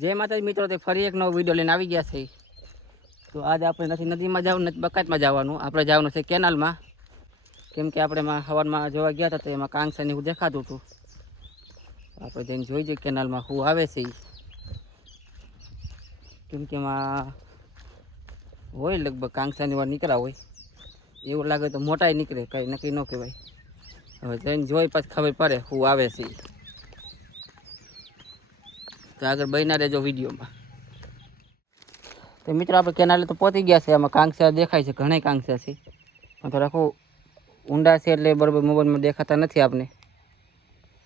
जय माता मित्रों, तो फरी एक नવો विडियो लईने આવી ગયા છે। तो आज આપણે નથી નદીમાં જવાનું, નથી બકાતમાં જવાનું, આપણે જવાનું છે કેનાલમાં। કેમ કે આપણે સવારમાં જોવા ગયા હતા તો એમાં કાંકસાને એવું દેખાતું હતું। આપણે જઈને જોઈ જઈએ કેનાલમાં શું આવે છે। કેમ કે એમાં હોય લગભગ કાંકસાની વાર નીકળ્યા હોય એવું લાગે તો મોટાઈ નીકળે, કંઈ નક્કી ન કહેવાય। હવે જઈને જોઈ પછી ખબર પડે શું આવે છે। તો આગળ બન્યા રહેજો વિડીયોમાં। તો મિત્રો આપણે કેનાલે તો પહોંચી ગયા છે। આમાં કાંકસા દેખાય છે, ઘણા કાંકસા છે, પણ થોડાક ઊંડા છે એટલે બરાબર મોબાઈલમાં દેખાતા નથી આપને।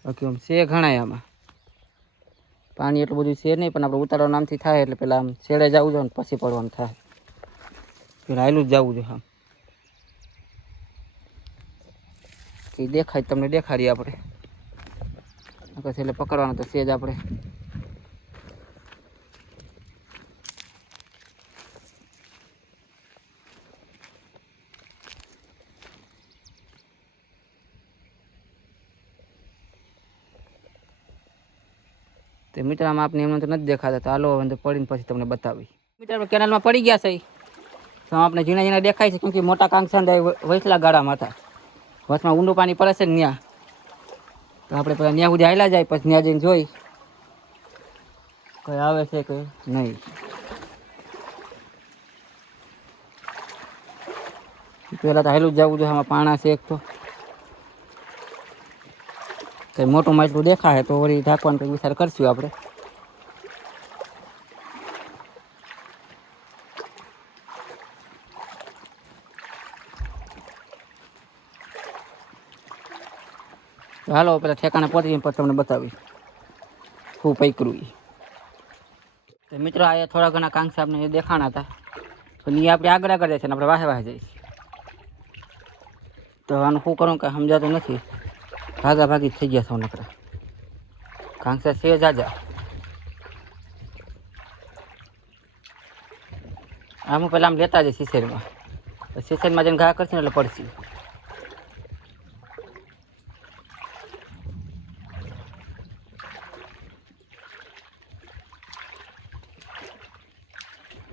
બાકી આમ છે ઘણા, આમાં પાણી એટલું બધું છે નહીં, પણ આપણે ઉતારવાનું નામથી થાય એટલે પેલા આમ છેડે જવું જોઈએ ને પછી પડવાનું થાય, પેલા હાલું જ જવું જોઈએ। આમ કે દેખાય તમને દેખાડીએ આપણે, એટલે પકડવાનું તો છે જ આપણે। तो मित्र आम आपने एमने तो नहीं देखाता, तो हालो अंदर पड़ी पछी तमने बतावी। मित्र આપણે કેનાલમાં પડી ગયા છે તો આપણે ઝીણા ઝીણા દેખાય છે, કેમ કે મોટા કાંકસા વૈસલા ગાળામાં હતા, વચમાં ઊંડું પાણી પડે છે ને ત્યાં। તો આપણે પેલા ત્યાં સુધી હાલ્યા જાય, પછી ત્યાં જઈને જોઈ કઈ આવે છે કે નહીં। પેલા તો હાલું જ જવું જોઈએ, આમાં પાણા છે એક તો કંઈ મોટું માટલું દેખાય તો વળી ઢાંકવાનો કંઈક વિચાર કરશું આપણે। હાલો પેલા ઠેકાણે પહોંચી પછી તમને બતાવી શું પૈકરું। તો મિત્રો આ થોડા ઘણા કાંકસા આપણે દેખાણા હતા, પણ એ આપણે આગળ જાય છે ને આપણે વાહે વાહે જઈશ। તો આનું શું કરું કાંઈ સમજાતું નથી, ભાગા ભાગી થઈ ગયા છો નકરા કાંકસા છે જાજા। આમ પેલા આમ લેતા જાય સિસેરમાં, સિસેરમાં જઈને ઘા કરશે ને એટલે પડશે।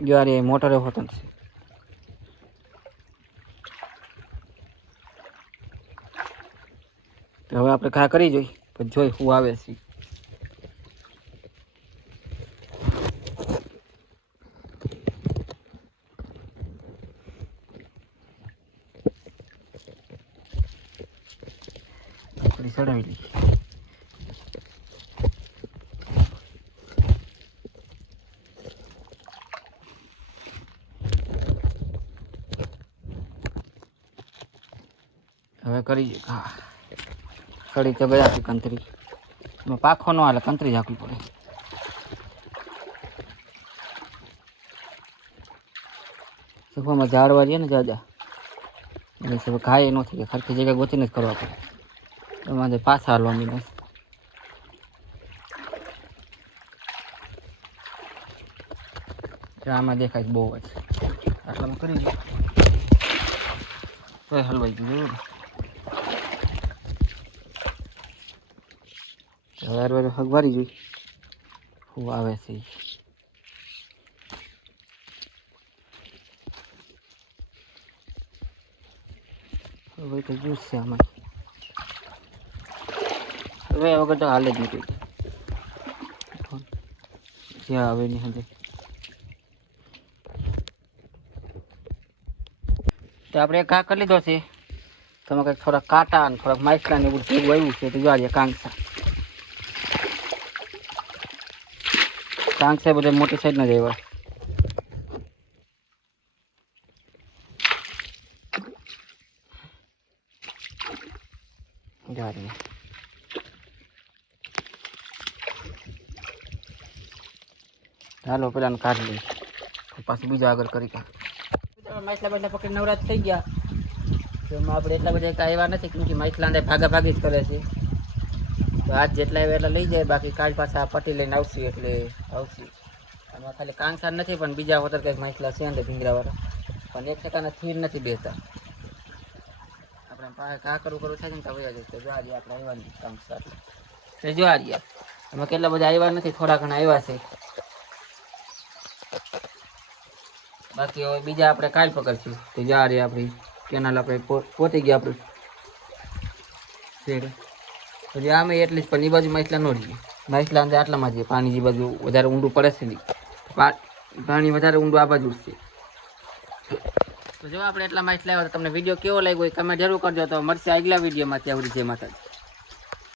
જો આ રે મોટરે હોતો છે, હવે આપણે ઘા કરી જોઈ પછી જોઈ શું આવે છે। ચડાવી લઈ હવે કરી હા સડી તો ગયા છે કંતરી, એમાં પાખો ન હાલે, કંતરી ઝાકવી પડે। સુખવામાં ઝાડવા રહીએ ને જાજા એટલે ઘાય ન થઈ, ખરખી જગ્યા ગોતીને જ કરવા પડે, એમાં પાછા હાલવા મીને। આમાં દેખાય બહુ જ, આટલામાં કરી દે તો હલવાઈ ગયું। હવે તો હગવારી જોઈ શું આવે છે। હવે તો જ્યુસ છે આમાં, હવે વગર તો હાલે જ નહીં, જ્યાં આવે નહીં હજે। તો આપણે ઘા કરી લીધો છે, તો કંઈક થોડાક કાંટા અને થોડાક માછલા ને એવું ભેગું આવ્યું છે। તો જોવા કાંકસા કાંકસા બધા મોટી સાઈડ ના જ આવ્યા। હાલો પેલા કાઢી લઈએ પાછું બીજા આગળ કરી કાઢ। માછલા બાટલા પકડી નવરાત થઈ ગયા, તો એમાં આપણે એટલા બધા કાંઈ આવ્યા નથી, કેમ કે માછલા અંદર ભાગા ભાગી જ કરે છે। તો આજ જેટલા આવ્યા એટલા લઈ જાય, બાકી કાલ પાછા પટ્ટી લઈને આવશે એટલે આવશે। આમાં ખાલી કાંકસા નથી, પણ બીજા વગર કંઈક માછલા છે અંદર ભીંગરાવાળા, પણ એક ટકાના સ્થિર નથી બેસતા। આપણે પાસે ઘા કરવું થાય ને તો વયા જશે। જો આજે આપણે આવ્યા નથી કાંકસા, એટલે જો આ રહ્યા એમાં કેટલા બધા આવ્યા નથી, થોડા ઘણા આવ્યા છે। બાકી હવે બીજા આપણે કાલ પકડશું. તો જા રે આપણી કેનાલ આપણે પહોંચી ગયા આપણે શેડે. તો જે આમે એટલી જ પણ એ બાજુ માછલા ન રહીએ. માછલા અંદર આટલામાં જ પાણી જે બાજુ વધારે ઊંડું પડે છે નહીં, પાણી વધારે ઊંડું આ બાજુ છે. તો જો આપણે એટલા માછલા આવ્યા. તો તમને વિડીયો કેવો લાગ્યો એ કમેન્ટ જરૂર કરજો. તો મળશે આગલા વિડીયોમાં. ત્યાં સુધી જય માતાજી.